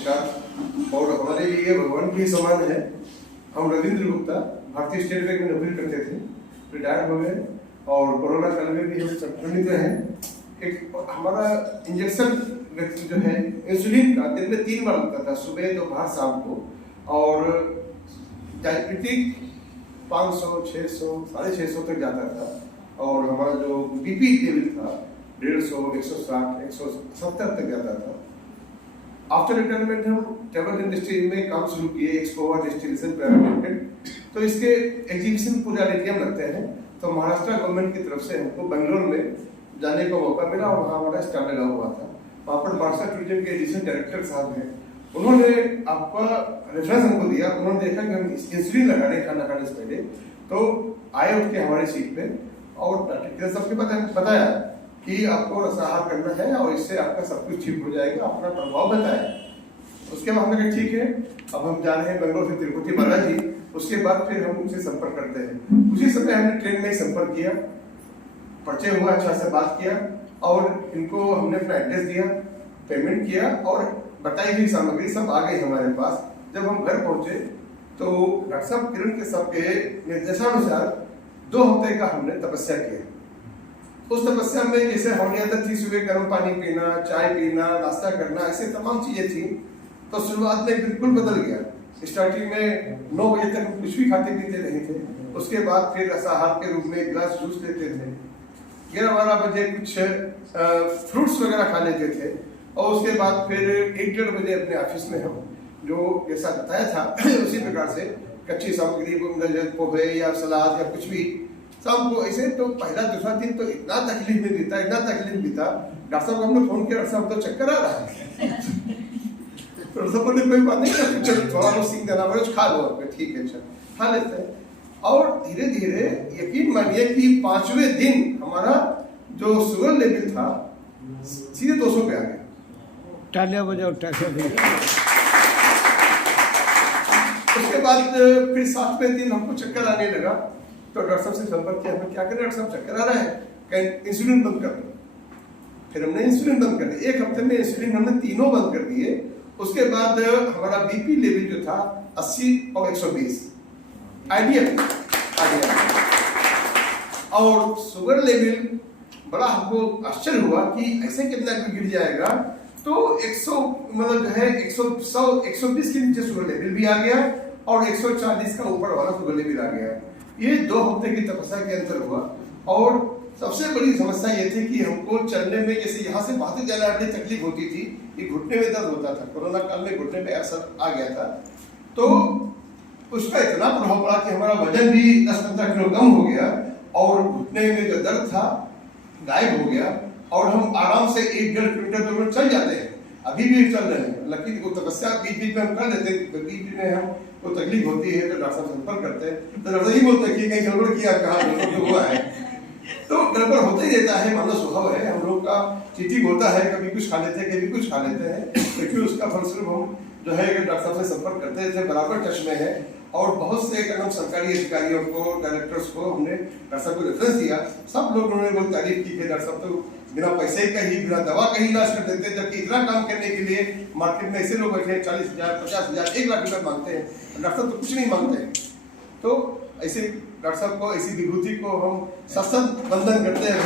नमस्कार। और हमारे लिए भगवान की समान है। हम रविंद्र गुप्ता भारतीय स्टेट बैंक में नौकरी करते थे, रिटायर हो गए और कोरोना काल में भी हम संक्रमित रहे। एक हमारा इंजेक्शन जो है इंसुलिन का दिन में 3 बार लगता था, सुबह दोपहर शाम को। और डायबिटिक 500, 600, 650 तक जाता था। और हमारा जो बीपी लेवल था 150, 160, 170 तक जाता था। आफ्टर रिटायरमेंट हम ट्रेवल इंडस्ट्री में काम शुरू किए, एक्सपोवा डिस्टिलेशन प्राइवेट लिमिटेड। तो इसके एग्जीबिशन पूरे ऑडिटोरियम लगते हैं। तो महाराष्ट्र गवर्नमेंट की तरफ से हमको बेंगलोर में जाने का मौका मिला और वहाँ हमारा स्टाल लगा हुआ था। वहाँ पर महाराष्ट्र टूरिज्म के एडिशनल डायरेक्टर साहब हैं, उन्होंने आपका रेफरेंस हमको दिया। उन्होंने देखा कि हम इंसुलिन लगा रहे खाना खाने से पहले, तो आए उठ के हमारे सीट पे और प्रैक्टिकल सबके बताया कि आपको रसाहार करना है और इससे आपका सब कुछ ठीक हो जाएगा, अपना प्रभाव बताया। उसके बाद हमने कहा ठीक है, अब हम जा रहे हैं बेंगलोर से तिरुपति बालाजी। उसके बाद फिर हम उनसे संपर्क करते हैं। उसी समय हमने ट्रेन में संपर्क किया, परिचय हुआ, अच्छा से बात किया और इनको हमने अपना एड्रेस दिया, पेमेंट किया और बताई हुई सामग्री सब आ गई हमारे पास। जब हम घर पहुंचे तो डॉक्टर साहब किरण के सबके निर्देशानुसार 2 हफ्ते का हमने तपस्या किया। उस तपस्या में जैसे हमारी आदत थी सुबह गर्म पानी पीना, चाय पीना, नाश्ता करना, ऐसे तमाम चीजें थी। तो शुरुआत में बिल्कुल बदल गया। स्टार्टिंग में 9 बजे तक कुछ भी खाते पीते नहीं थे। उसके बाद फिर रसाहार के रूप में 1 गिलास जूस लेते थे। 11-12 बजे कुछ फ्रूट्स वगैरह खा लेते थे। और उसके बाद फिर 1-1.5 बजे अपने ऑफिस में हम जो जैसा बताया था उसी प्रकार से कच्ची सामग्री पोहे या सलाद या कुछ भी शाम को ऐसे। तो पहला दूसरा दिन तो इतना तकलीफ में बीता, इतना तकलीफ बीता। डॉक्टर साहब को हमने फोन किया, डॉक्टर साहब तो चक्कर आ रहा है। तो डॉक्टर साहब ने कोई बात नहीं कर, चलो थोड़ा बहुत सीख देना पड़ेगा, खा लो आपके, ठीक है चल खा लेते हैं। और धीरे धीरे यकीन मानिए कि 5वें दिन हमारा जो शुगर लेवल था सीधे 200 पे आ गया। तालियां बजाओ, उसके बाद फिर 7वें दिन हमको चक्कर आने लगा। तो डॉक्टर साहब से संपर्क किया, हमें क्या करें डॉक्टर साहब, चक्कर आ रहा है, कहीं इंसुलिन बंद कर दो। फिर हमने इंसुलिन बंद कर दिया। 1 हफ्ते में इंसुलिन हमने तीनों बंद कर दिए। उसके बाद हमारा बीपी लेवल जो था 80 और 120 आइडियल और शुगर लेवल बड़ा हमको आश्चर्य हुआ कि ऐसे कितना गिर जाएगा। तो 100 मतलब जो है 120 के नीचे शुगर लेवल भी आ गया और 140 का ऊपर वाला शुगर लेवल आ गया। ये 2 हफ्ते की तपस्या के अंदर हुआ। और सबसे बड़ी समस्या ये थी कि हमको चलने में, जैसे यहाँ से बातें जाने में तकलीफ होती थी, कि घुटने में दर्द होता था। कोरोना काल में घुटने पे असर आ गया था। तो उसका इतना प्रभाव पड़ा कि हमारा वजन भी 10-15 किलो कम हो गया और घुटने में जो दर्द था गायब हो गया। और हम आराम से 1-1.5 किलोमीटर दूर चल जाते हैं, अभी भी चल रहे हैं। लेकिन वो तपस्या बीच में हम कर लेते हैं। बीच में हम को तकलीफ होती है तो डॉक्टर साहब संपर्क करते हैं। तो डॉक्टर ही बोलते हैं कि कहीं गड़बड़ किया, कहाँ हुआ है। तो गड़बड़ होता ही रहता है, मानव स्वभाव है। हम लोग का चीटिंग होता है, कभी कुछ खा लेते हैं, कभी कुछ खा लेते हैं। लेकिन उसका फलस्वरूप हम जो है डॉक्टर साहब से संपर्क करते थे, बराबर टच में है। और बहुत से एकदम सरकारी अधिकारियों को, डायरेक्टर्स को हमने डॉक्टर साहब को रेफरेंस दिया। सब लोग उन्होंने बहुत तारीफ की कि डॉक्टर साहब तो बिना पैसे का ही, बिना दवा का ही इलाज कर देते हैं। जबकि इतना काम करने के लिए मार्केट में ऐसे लोग बैठे हैं 40,000, 50,000, 1 लाख रुपए मांगते हैं। डॉक्टर साहब तो कुछ नहीं मांगते हैं। तो ऐसे डॉक्टर साहब को, ऐसी विभूति को हम सत्संग वंदन करते हैं।